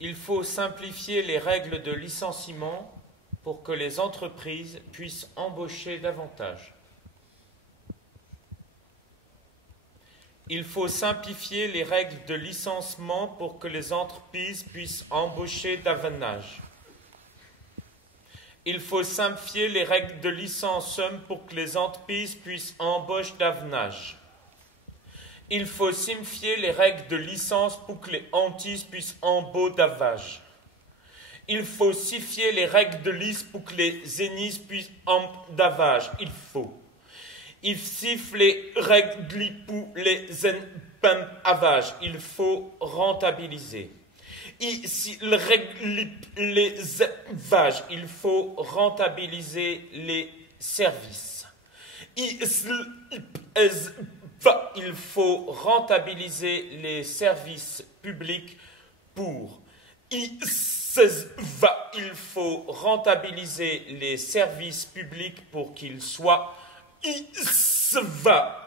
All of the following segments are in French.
Il faut simplifier les règles de licenciement pour que les entreprises puissent embaucher davantage. Il faut simplifier les règles de licenciement pour que les entreprises puissent embaucher davantage. Il faut simplifier les règles de licenciement pour que les entreprises puissent embaucher davantage. Il faut simplifier les règles de licence pour que les entreprises puissent embaucher davantage. Il faut simplifier les règles de lice pour que les zéniths puissent embaucher davantage. Il siffle les règles pour les avages. Il faut rentabiliser. Il règle les avages. Il faut rentabiliser les services. Il faut rentabiliser les services publics pour. Il faut rentabiliser les services publics pour qu'ils soient.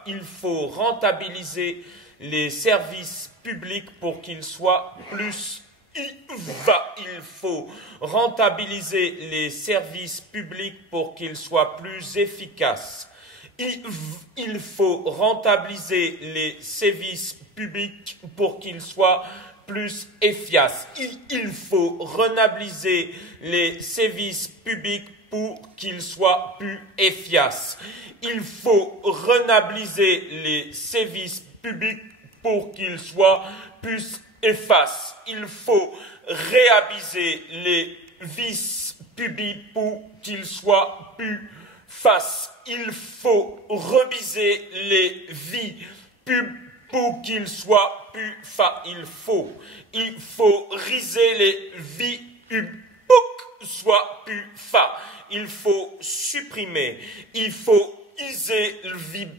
Il faut rentabiliser les services publics pour qu'ils soient plus. Il faut rentabiliser les services publics pour qu'ils soient plus efficaces. Il faut rentabiliser les services publics pour qu'ils soient plus efficaces. Il faut rentabiliser les services publics pour qu'ils soient plus efficaces. Il faut rentabiliser les services publics pour qu'ils soient plus efficaces. Il faut réhabiliter les vices publics pour qu'ils soient plus efficaces. Il faut reviser les vies publiques pour qu'ils soient plus efficaces. Il faut riser les vies publiques pour qu'ils soient plus efficaces. Il faut supprimer. Il faut iser le vide.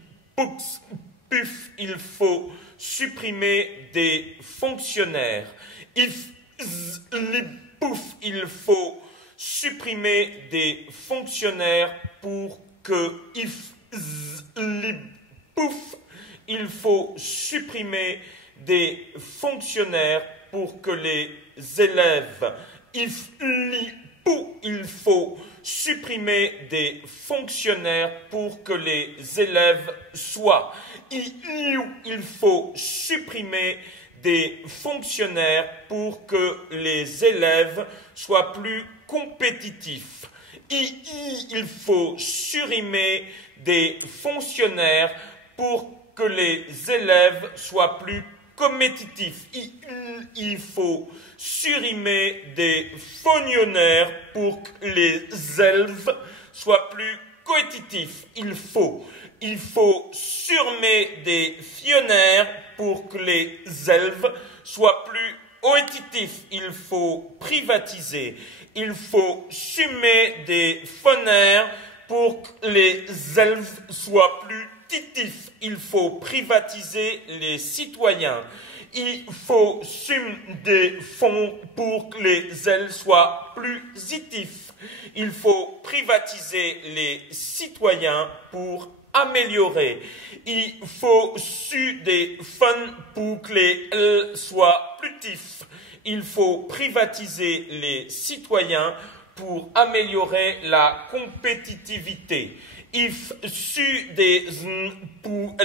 Il faut supprimer des fonctionnaires. Il faut supprimer des fonctionnaires pour que il faut supprimer des fonctionnaires pour que les élèves. Il faut supprimer des fonctionnaires pour que les élèves soient. Il faut supprimer des fonctionnaires pour que les élèves soient plus compétitifs. Il faut supprimer des fonctionnaires pour que les élèves soient plus compétitifs. Il faut supprimer des fonctionnaires pour que les élèves soient plus compétitifs. Il faut supprimer des fonctionnaires pour que les élèves soient plus compétitifs. Il faut privatiser. Il faut supprimer des fonctionnaires pour que les élèves soient plus compétitifs. Il faut privatiser les citoyens. Il faut supprimer des fonds pour que les élèves soient plus positifs. Il faut privatiser les citoyens pour améliorer. Il faut supprimer des fonds pour que les élèves soient plus positifs. Il faut privatiser les citoyens pour améliorer la compétitivité. Il faut des pour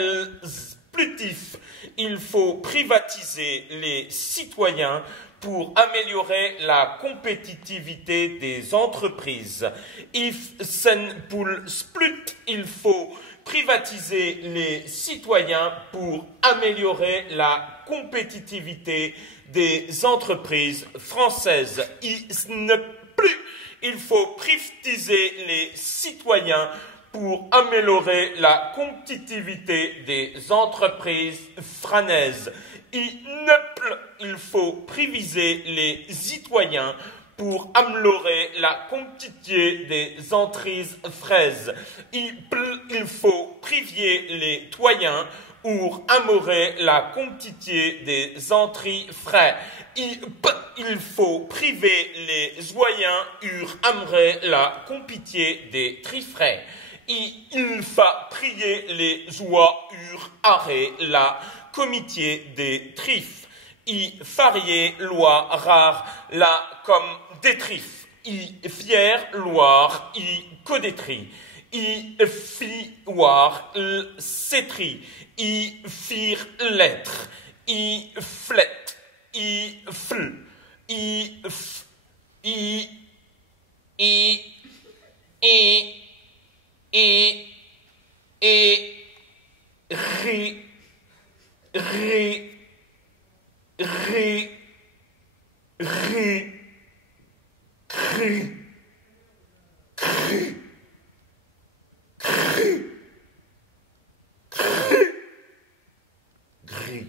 plus. Il faut privatiser les citoyens pour améliorer la compétitivité des entreprises. Il faut privatiser les citoyens pour améliorer la compétitivité des entreprises françaises. Il faut privatiser les citoyens pour améliorer la compétitivité des entreprises françaises. Il faut privatiser les citoyens pour améliorer la compétitivité des entreprises françaises. Il faut priver les citoyens pour améliorer la compétitivité des entreprises françaises. Il faut priver les citoyens pour améliorer la compétitivité des trifrais. Il faut prier les joies arrêt la comité des trifs. I Farier, Loire, rare, là comme détrif. I fier, Loire, I codétrie. I fioir, cétri. I fir, lettre. I flette. I fl. I f. I. I. I. I. Et ri, ri, ri, ri, cri, cri, cri, cri, gris.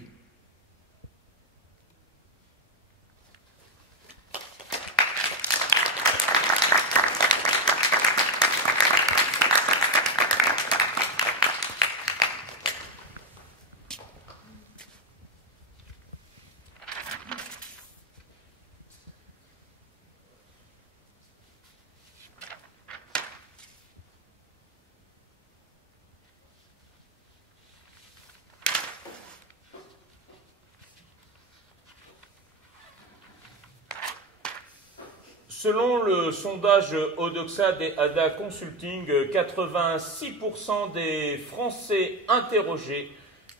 Selon le sondage Odoxa et Ada Consulting, 86% des Français interrogés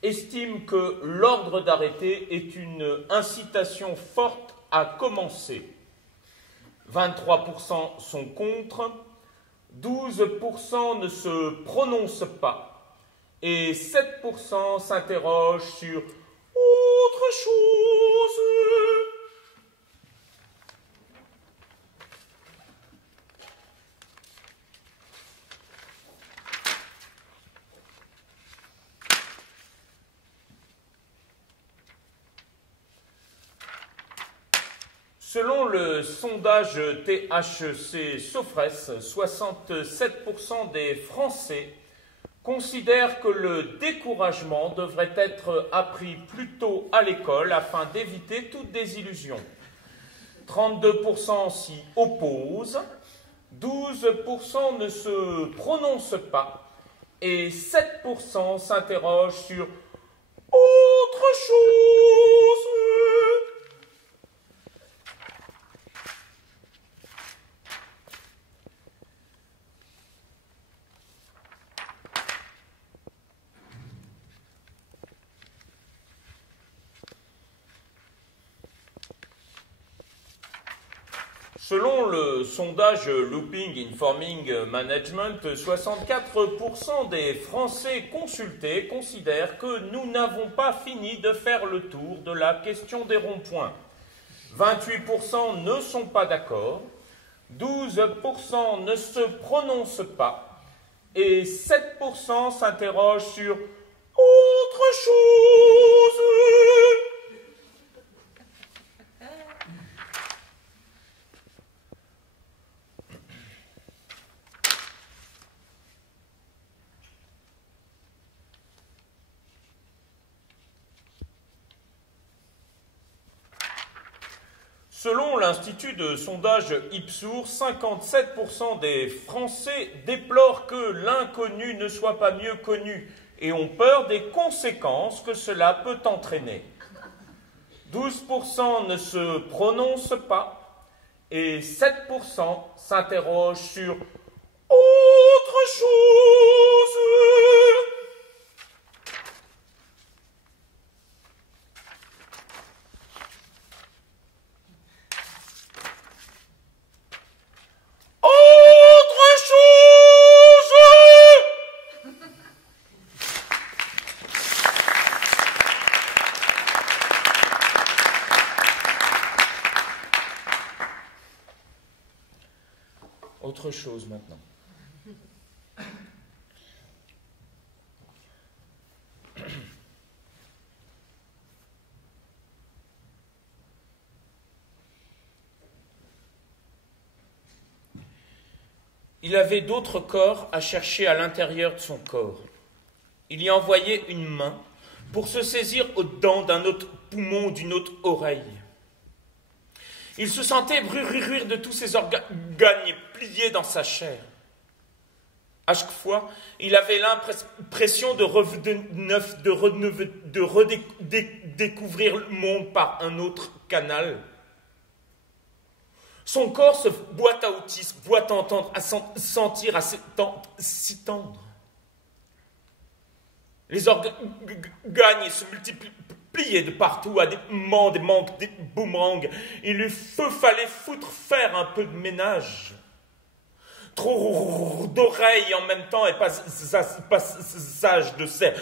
estiment que l'ordre d'arrêter est une incitation forte à commencer. 23% sont contre, 12% ne se prononcent pas et 7% s'interrogent sur autre chose. Selon le sondage THC Sofres, 67% des Français considèrent que le découragement devrait être appris plus tôt à l'école afin d'éviter toute désillusion. 32% s'y opposent, 12% ne se prononcent pas et 7% s'interrogent sur autre chose. Selon le sondage Looping Informing Management, 64% des Français consultés considèrent que nous n'avons pas fini de faire le tour de la question des ronds-points. 28% ne sont pas d'accord, 12% ne se prononcent pas et 7% s'interrogent sur autre chose. Selon l'Institut de sondage Ipsos, 57% des Français déplorent que l'inconnu ne soit pas mieux connu et ont peur des conséquences que cela peut entraîner. 12% ne se prononcent pas et 7% s'interrogent sur autre chose. Autre chose maintenant. Il avait d'autres corps à chercher à l'intérieur de son corps. Il y envoyait une main pour se saisir aux dents d'un autre poumon ou d'une autre oreille. Il se sentait bruire de tous ses organes pliés dans sa chair. À chaque fois, il avait l'impression de redécouvrir le monde par un autre canal. Son corps se boite à autisme, boite à entendre, à sentir, à s'y tendre. Les organes se multipliaient de partout, à des manques, des boomerangs. Il lui fallait faire un peu de ménage. Trop d'oreilles en même temps et passage de ces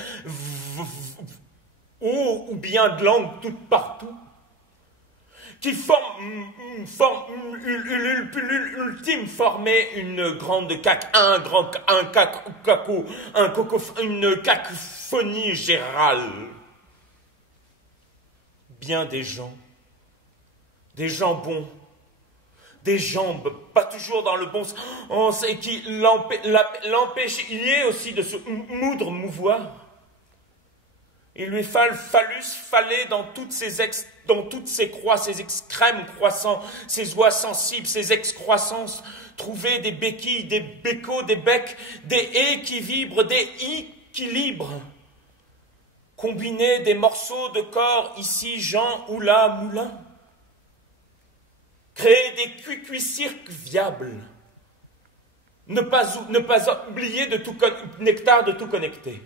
ou bien de langues toutes partout, qui l'ultime formait une grande une cacophonie gérale. Bien des gens bons, des jambes, pas toujours dans le bon sens, et qui l'empêchaient aussi de se mouvoir. Il lui fallait dans toutes ses croix, ses extrêmes croissants, ses oies sensibles, ses excroissances, trouver des béquilles, des bécots, des becs, des haies qui vibrent, des équilibres. Combiner des morceaux de corps, ici Jean ou là Moulin. Créer des cuicirques viables. Ne pas oublier de tout nectar, de tout connecter.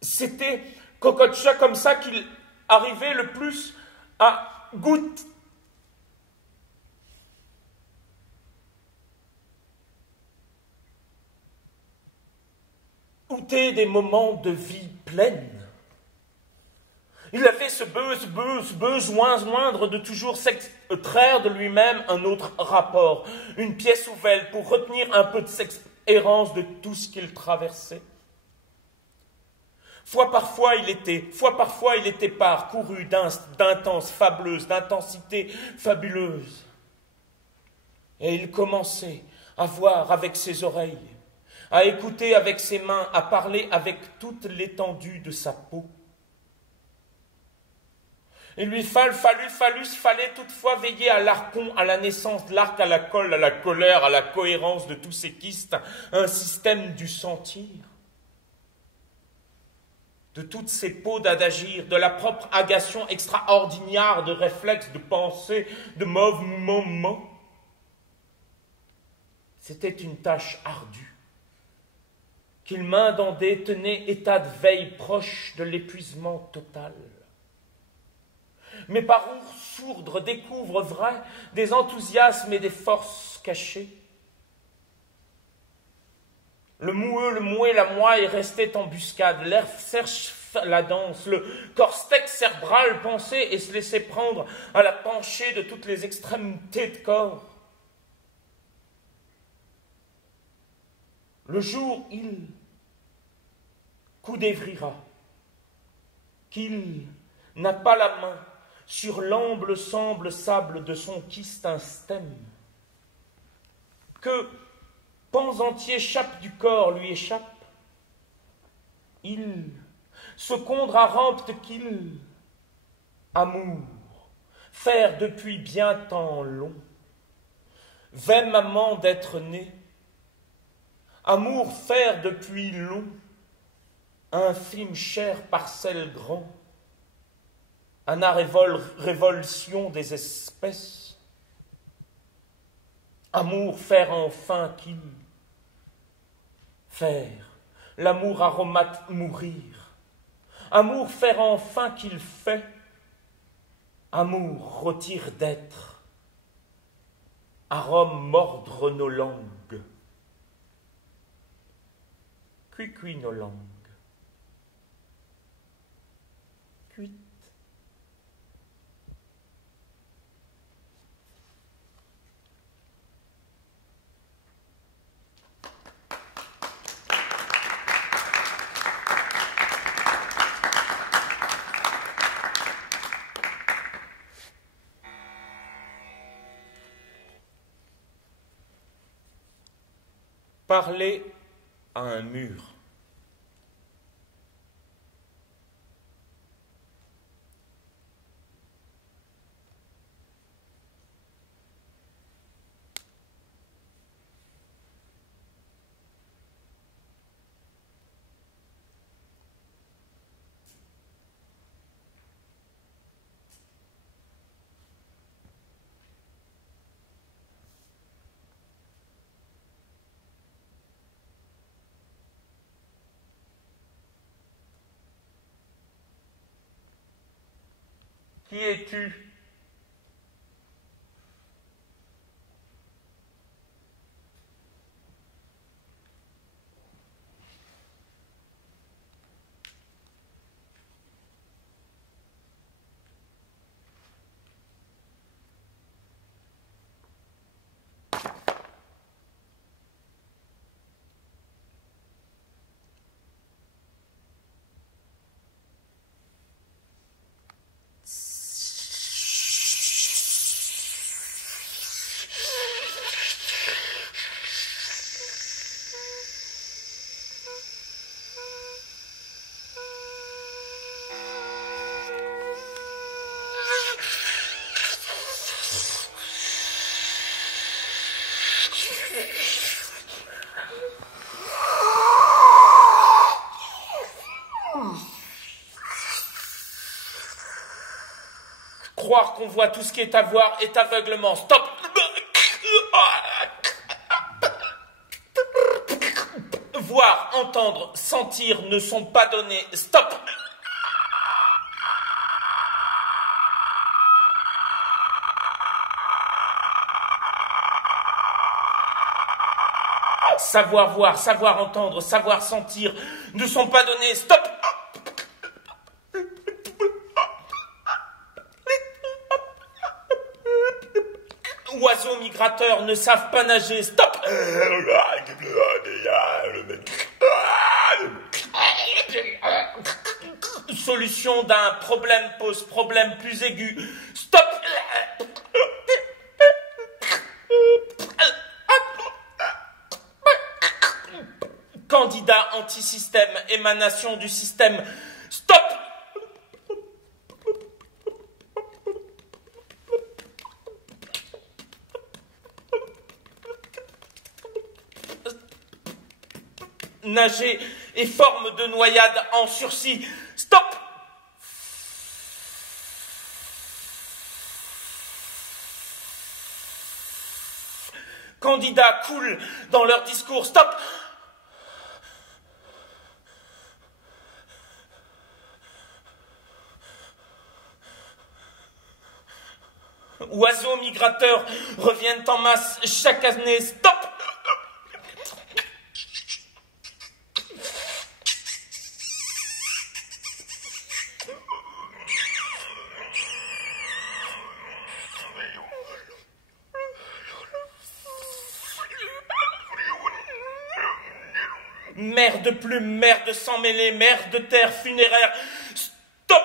C'était Kokocha comme ça qu'il arrivait le plus à goûter des moments de vie pleine. Il avait ce besoin moindre de toujours s'extraire de lui-même un autre rapport, une pièce ouverte pour retenir un peu de errance de tout ce qu'il traversait. Fois parfois il était parcouru d'intense fableuse, d'intensité fabuleuse. Et il commençait à voir avec ses oreilles, à écouter avec ses mains, à parler avec toute l'étendue de sa peau. Il lui fallait toutefois veiller à l'archon, à la naissance de l'arc, à la colle, à la colère, à la cohérence de tous ces kystes, un système du sentir. De toutes ces peaux d'agir, de la propre agation extraordinaire de réflexes, de pensée, de mouvements. C'était une tâche ardue, qu'il main dans des tenait état de veille proche de l'épuisement total. Mais par où sourdre découvre vrai des enthousiasmes et des forces cachées. Le mouet, la moelle restait en buscade, l'air cherche la danse, le cortex cérébral pensait et se laissait prendre à la penchée de toutes les extrémités de corps. Le jour, il coup d'évrira, qu'il n'a pas la main sur l'amble sable de son kyste un stem, que pans entiers chape du corps lui échappe, il se condre à rampe qu'il, amour, faire depuis bien temps long, vaine amant d'être né, amour faire depuis long, infime chère parcelle grand, Anna révolution des espèces, amour faire enfin qu'il, faire, l'amour aromate mourir, amour faire enfin qu'il fait, amour retire d'être, arôme mordre nos langues, cuit nos langues, cuit. Parler à un mur. Qui es-tu? Croire qu'on voit tout ce qui est à voir est aveuglement. Stop! Voir, entendre, sentir ne sont pas donnés. Stop! Savoir voir, savoir entendre, savoir sentir ne sont pas donnés. Stop! Oiseaux migrateurs ne savent pas nager. Stop! Solution d'un problème pose problème plus aigu. Stop! Candidat anti-système, émanation du système. Stop! Nager et forme de noyade en sursis. Stop! Candidats coulent dans leur discours. Stop! Oiseaux migrateurs reviennent en masse chaque année. Stop! Mer de plumes, mer de sang mêlé, mer de terre funéraire. Stop!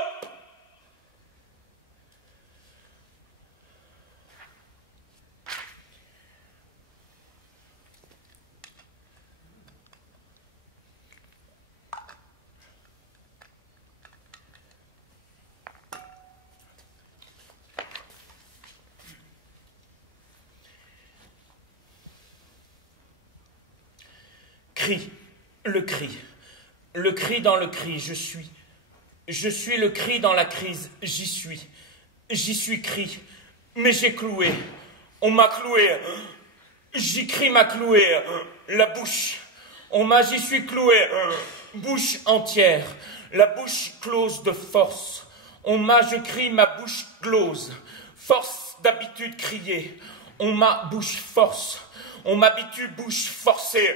Cri. Le cri. Le cri dans le cri, je suis. Je suis le cri dans la crise, j'y suis. J'y suis cri. Mais j'ai cloué. On m'a cloué. J'y crie m'a cloué. La bouche. On m'a j'y suis cloué. Bouche entière. La bouche close de force. On m'a je crie ma bouche close. Force d'habitude crier. On m'a bouche force. On m'habitue bouche forcée.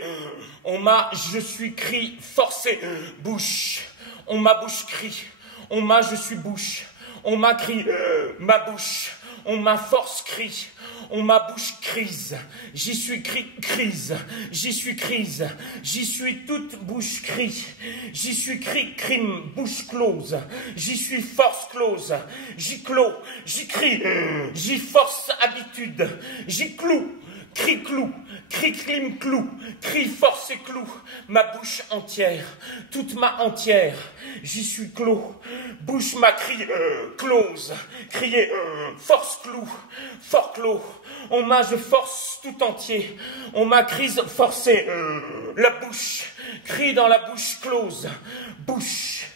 On m'a je suis cri forcé. Bouche. On m'a bouche cri. On m'a je suis bouche. On m'a cri ma bouche. On m'a force cri. On m'a bouche crise. J'y suis crise. J'y suis crise. J'y suis toute bouche cri. J'y suis cri crime bouche close. J'y suis force close. J'y clos. J'y crie. J'y force habitude. J'y cloue. Cri clou, cri clim clou, cri force et clou, ma bouche entière, toute ma entière, j'y suis clos, bouche ma cri, close, crier, force clou, fort clos, on m'a je force tout entier, on m'a crise forcée, la bouche, cri dans la bouche close, bouche.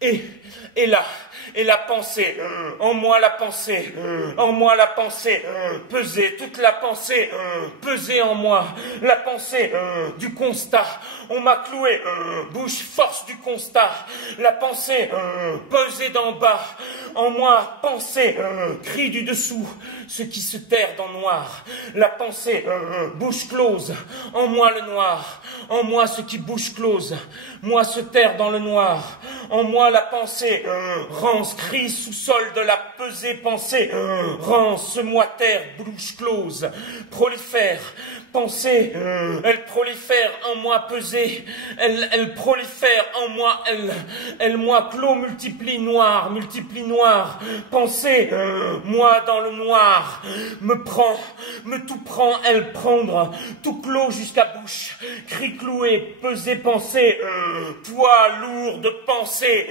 Et là, et la pensée, en moi la pensée, en moi la pensée, peser, toute la pensée, peser en moi, la pensée du constat, on m'a cloué, bouche, force du constat, la pensée, peser d'en bas, en moi, pensée, cri du dessous, ce qui se terre dans noir, la pensée, bouche close, en moi le noir, en moi ce qui bouche close, moi se terre dans le noir, en moi la pensée, rance, cri, sous-sol de la pesée pensée, rance, moi terre, bouche close, prolifère, pensée, elle prolifère en moi pesée, elle prolifère en moi, elle moi clos multiplie noir, pensée, moi dans le noir, me prend, me tout prend, elle prendre, tout clos jusqu'à bouche, cri cloué, pesé pensée, poids lourd de pensée,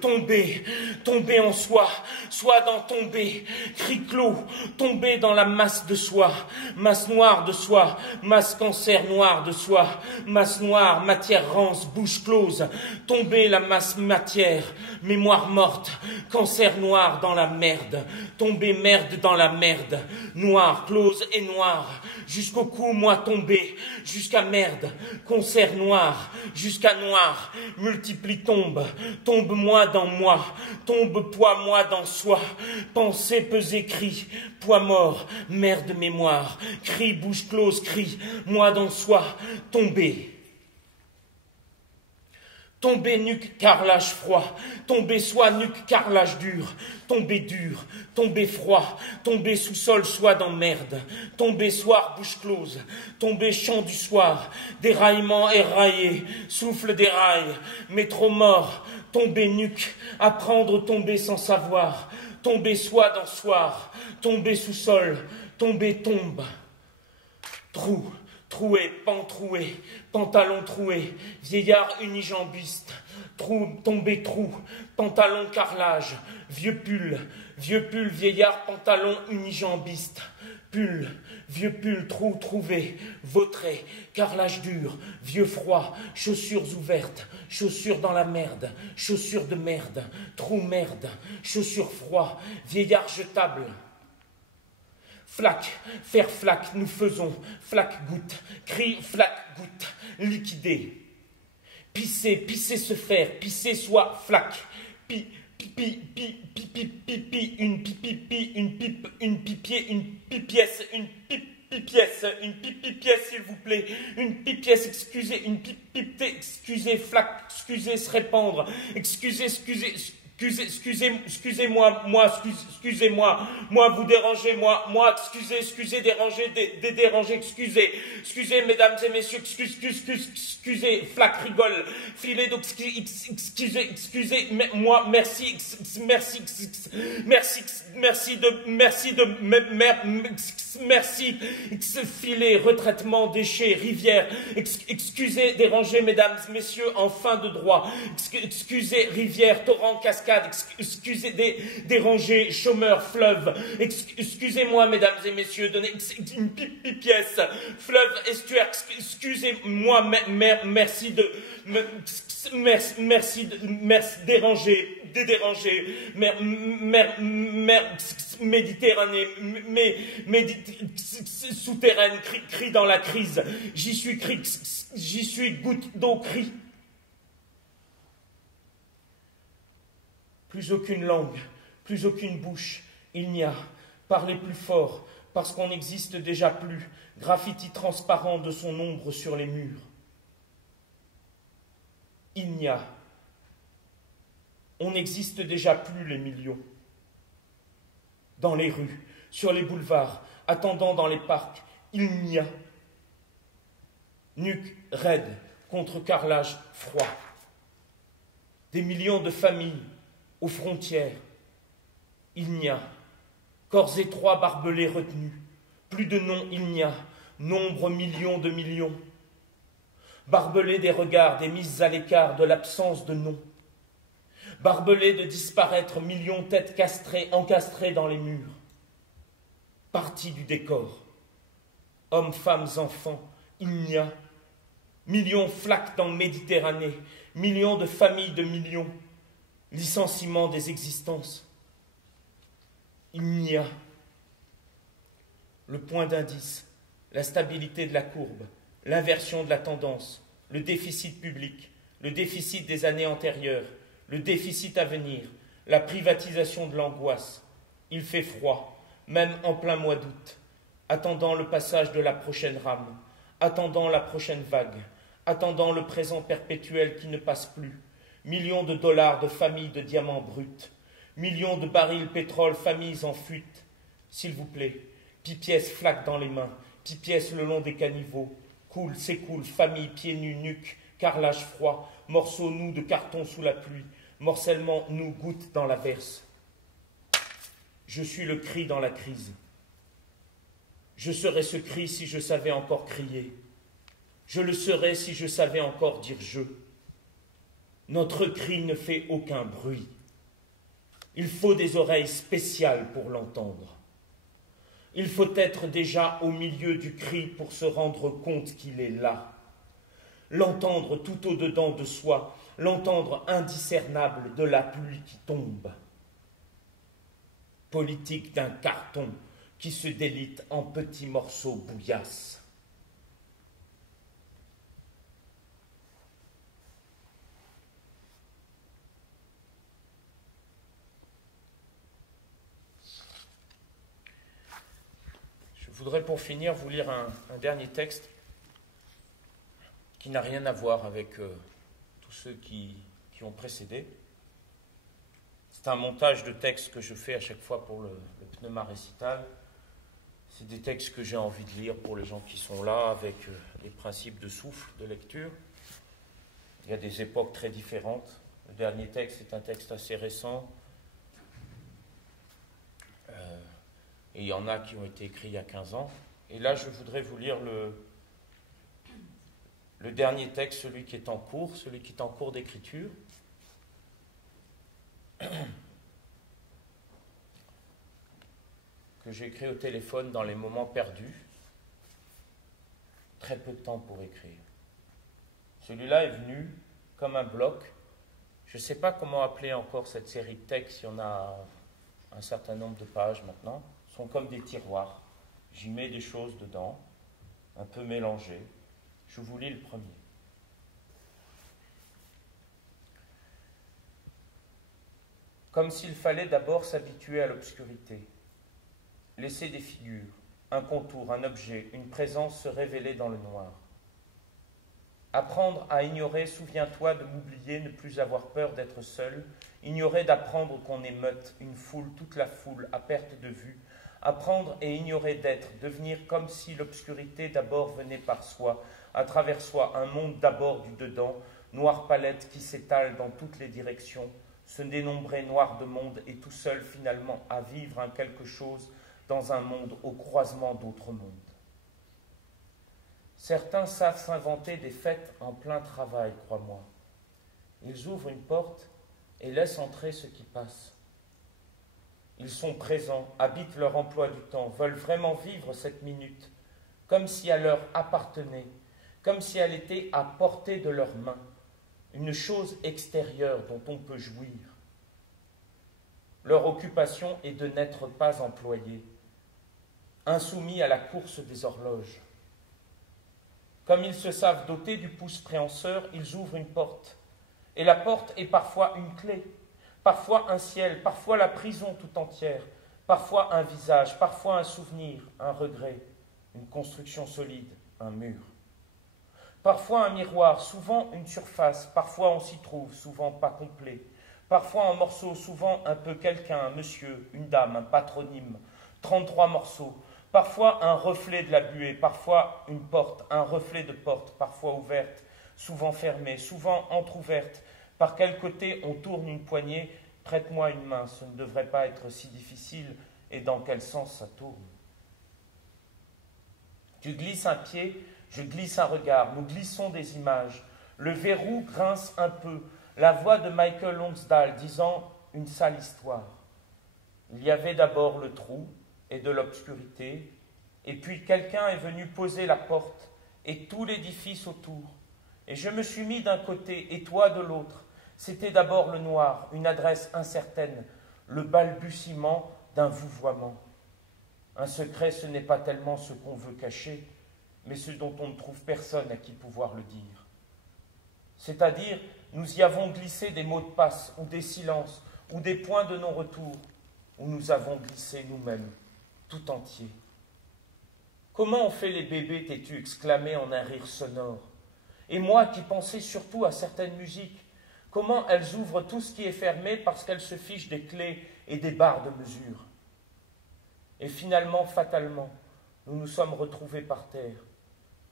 tomber, tomber en soi, soit dans tomber, cri clos, tomber dans la masse de soi, masse noire de soi, masse cancer noir de soi, masse noire, matière rance, bouche close, tomber la masse matière, mémoire morte, cancer noir dans la merde, tomber merde dans la merde, noir, close et noir, jusqu'au cou, moi tomber, jusqu'à merde, concert noir, jusqu'à noir, multiplie tombe, tombe moi dans moi, tombe poids moi dans soi, pensée pesée cri, poids mort, merde mémoire, cri bouche close, cri, moi dans soi, tomber. Tomber nuque, carrelage froid, tomber soit nuque, carrelage dur, tomber froid, tomber sous-sol, soit dans merde, tomber soir, bouche close, tomber chant du soir, déraillement éraillé, souffle des rails, métro mort, tomber nuque, apprendre tomber sans savoir, tomber soit dans soir, tomber sous-sol, tomber tombe, trou. Troué, pantroué, pantalon troué, vieillard unijambiste, tombé trou, pantalon carrelage, vieux pull, vieillard pantalon unijambiste, pull, vieux pull, trou trouvé, vautré, carrelage dur, vieux froid, chaussures ouvertes, chaussures dans la merde, chaussures de merde, trou merde, chaussures froid, vieillard jetable. Flaque, faire flaque, nous faisons, flaque goutte, cri, flaque goutte, liquider. Pisser, pisser se faire, pisser soit flaque, une pipipi, une pipe, une pipier, une pipiesse, une pipiesse, une pipiesse, s'il vous plaît, une pipiesse, excusez, une pipité, excusez, flaque, excusez, se répandre, excusez-moi, moi, vous dérangez, moi, excusez, déranger, déranger, excusez, mesdames et messieurs, excusez, flaque, rigole, filet, donc, excusez, moi, merci, filet, retraitement, déchets, rivière, excusez, déranger, mesdames, messieurs, en fin de droit, excusez, rivière, torrent, cascade, excusez, déranger, chômeur, fleuve, excusez-moi, mesdames et messieurs, donnez une pièce, fleuve, estuaire, excusez-moi, merci de déranger, dédéranger, Méditerranée, souterraine, cri dans la crise, j'y suis goutte d'eau, cri. Plus aucune langue, plus aucune bouche, il n'y a, parlez plus fort, parce qu'on n'existe déjà plus, graffiti transparent de son ombre sur les murs. Il n'y a, on n'existe déjà plus les millions. Dans les rues, sur les boulevards, attendant dans les parcs, il n'y a, nuque raide contre carrelage froid. Des millions de familles, aux frontières, il n'y a, corps étroits barbelés retenus, plus de noms il n'y a, nombre millions de millions, barbelés des regards, des mises à l'écart de l'absence de nom, barbelés de disparaître millions têtes castrées, encastrées dans les murs, partis du décor, hommes, femmes, enfants, il n'y a, millions flaques dans Méditerranée, millions de familles de millions, licenciement des existences. Il n'y a le point d'indice, la stabilité de la courbe, l'inversion de la tendance, le déficit public, le déficit des années antérieures, le déficit à venir, la privatisation de l'angoisse. Il fait froid, même en plein mois d'août, attendant le passage de la prochaine rame, attendant la prochaine vague, attendant le présent perpétuel qui ne passe plus, millions de dollars de familles de diamants bruts, millions de barils pétrole, familles en fuite. S'il vous plaît, pipiès flaque dans les mains, pipiès le long des caniveaux, coule, s'écoule, famille, pieds nus, nuque, carrelage froid, morceaux nus de carton sous la pluie, morcellement nous gouttes dans la verse. Je suis le cri dans la crise. Je serais ce cri si je savais encore crier. Je le serais si je savais encore dire je. Notre cri ne fait aucun bruit. Il faut des oreilles spéciales pour l'entendre. Il faut être déjà au milieu du cri pour se rendre compte qu'il est là. L'entendre tout au-dedans de soi, l'entendre indiscernable de la pluie qui tombe. Politique d'un carton qui se délite en petits morceaux bouillasses. Je voudrais pour finir vous lire un dernier texte qui n'a rien à voir avec tous ceux qui ont précédé. C'est un montage de textes que je fais à chaque fois pour le Pneuma Récital. C'est des textes que j'ai envie de lire pour les gens qui sont là, avec les principes de souffle, de lecture. Il y a des époques très différentes. Le dernier texte est un texte assez récent. Et il y en a qui ont été écrits il y a 15 ans. Et là, je voudrais vous lire le dernier texte, celui qui est en cours d'écriture. Que j'ai écrit au téléphone dans les moments perdus. Très peu de temps pour écrire. Celui-là est venu comme un bloc. Je ne sais pas comment appeler encore cette série de textes, il y en a un certain nombre de pages maintenant. Ce sont comme des tiroirs. J'y mets des choses dedans, un peu mélangées. Je vous lis le premier. Comme s'il fallait d'abord s'habituer à l'obscurité. Laisser des figures, un contour, un objet, une présence se révéler dans le noir. Apprendre à ignorer, souviens-toi de m'oublier, ne plus avoir peur d'être seul, ignorer d'apprendre qu'on est meute, une foule, toute la foule, à perte de vue, apprendre et ignorer d'être, devenir comme si l'obscurité d'abord venait par soi, à travers soi, un monde d'abord du dedans, noire palette qui s'étale dans toutes les directions, se dénombrer noir de monde et tout seul finalement à vivre un quelque chose dans un monde au croisement d'autres mondes. Certains savent s'inventer des fêtes en plein travail, crois-moi. Ils ouvrent une porte et laissent entrer ceux qui passent. Ils sont présents, habitent leur emploi du temps, veulent vraiment vivre cette minute, comme si elle leur appartenait, comme si elle était à portée de leurs mains, une chose extérieure dont on peut jouir. Leur occupation est de n'être pas employés, insoumis à la course des horloges. Comme ils se savent dotés du pouce préhenseur, ils ouvrent une porte. Et la porte est parfois une clé, parfois un ciel, parfois la prison tout entière, parfois un visage, parfois un souvenir, un regret, une construction solide, un mur. Parfois un miroir, souvent une surface, parfois on s'y trouve, souvent pas complet. Parfois en morceaux, souvent un peu quelqu'un, un monsieur, une dame, un patronyme, 33 morceaux. Parfois un reflet de la buée, parfois une porte, un reflet de porte, parfois ouverte, souvent fermée, souvent entr'ouverte. Par quel côté on tourne une poignée, prête-moi une main, ce ne devrait pas être si difficile, et dans quel sens ça tourne. Tu glisses un pied, je glisse un regard, nous glissons des images. Le verrou grince un peu, la voix de Michael Lonsdale disant une sale histoire. Il y avait d'abord le trou et de l'obscurité, et puis quelqu'un est venu poser la porte et tout l'édifice autour. Et je me suis mis d'un côté et toi de l'autre, C'était d'abord le noir, une adresse incertaine, le balbutiement d'un vouvoiement. Un secret, ce n'est pas tellement ce qu'on veut cacher, mais ce dont on ne trouve personne à qui pouvoir le dire. C'est-à-dire, nous y avons glissé des mots de passe, ou des silences, ou des points de non-retour, où nous avons glissé nous-mêmes, tout entiers. Comment ont fait les bébés, t'es-tu exclamé en un rire sonore? Et moi qui pensais surtout à certaines musiques, comment elles ouvrent tout ce qui est fermé parce qu'elles se fichent des clés et des barres de mesure. Et finalement, fatalement, nous nous sommes retrouvés par terre,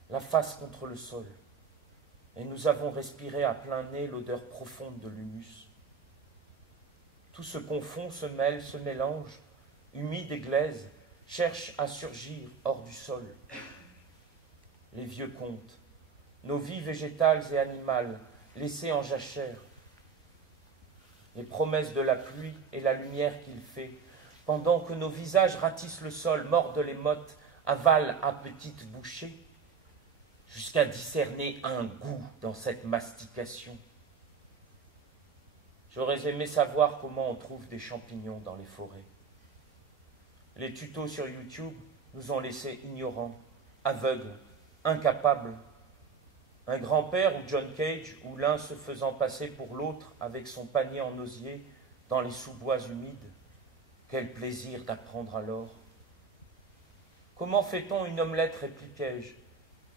la face contre le sol, et nous avons respiré à plein nez l'odeur profonde de l'humus. Tout se confond, se mêle, se mélange, humide et glaise, cherche à surgir hors du sol. Les vieux contes, nos vies végétales et animales, laissées en jachère, les promesses de la pluie et la lumière qu'il fait, pendant que nos visages ratissent le sol, mordent les mottes, avalent à petites bouchées, jusqu'à discerner un goût dans cette mastication. J'aurais aimé savoir comment on trouve des champignons dans les forêts. Les tutos sur YouTube nous ont laissés ignorants, aveugles, incapables. Un grand-père ou John Cage, ou l'un se faisant passer pour l'autre avec son panier en osier dans les sous-bois humides. Quel plaisir d'apprendre alors. Comment fait-on une omelette, répliquai-je,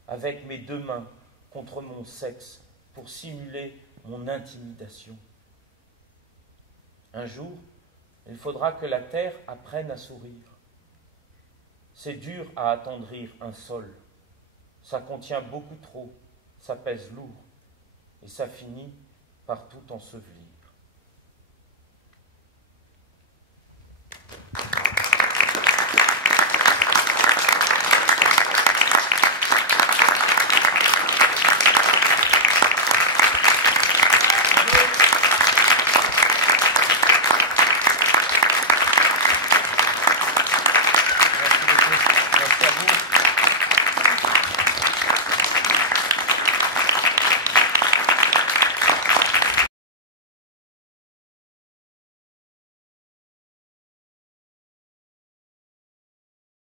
avec mes 2 mains contre mon sexe pour simuler mon intimidation? Un jour, il faudra que la terre apprenne à sourire. C'est dur à attendrir un sol. Ça contient beaucoup trop, ça pèse lourd, et ça finit par tout ensevelir.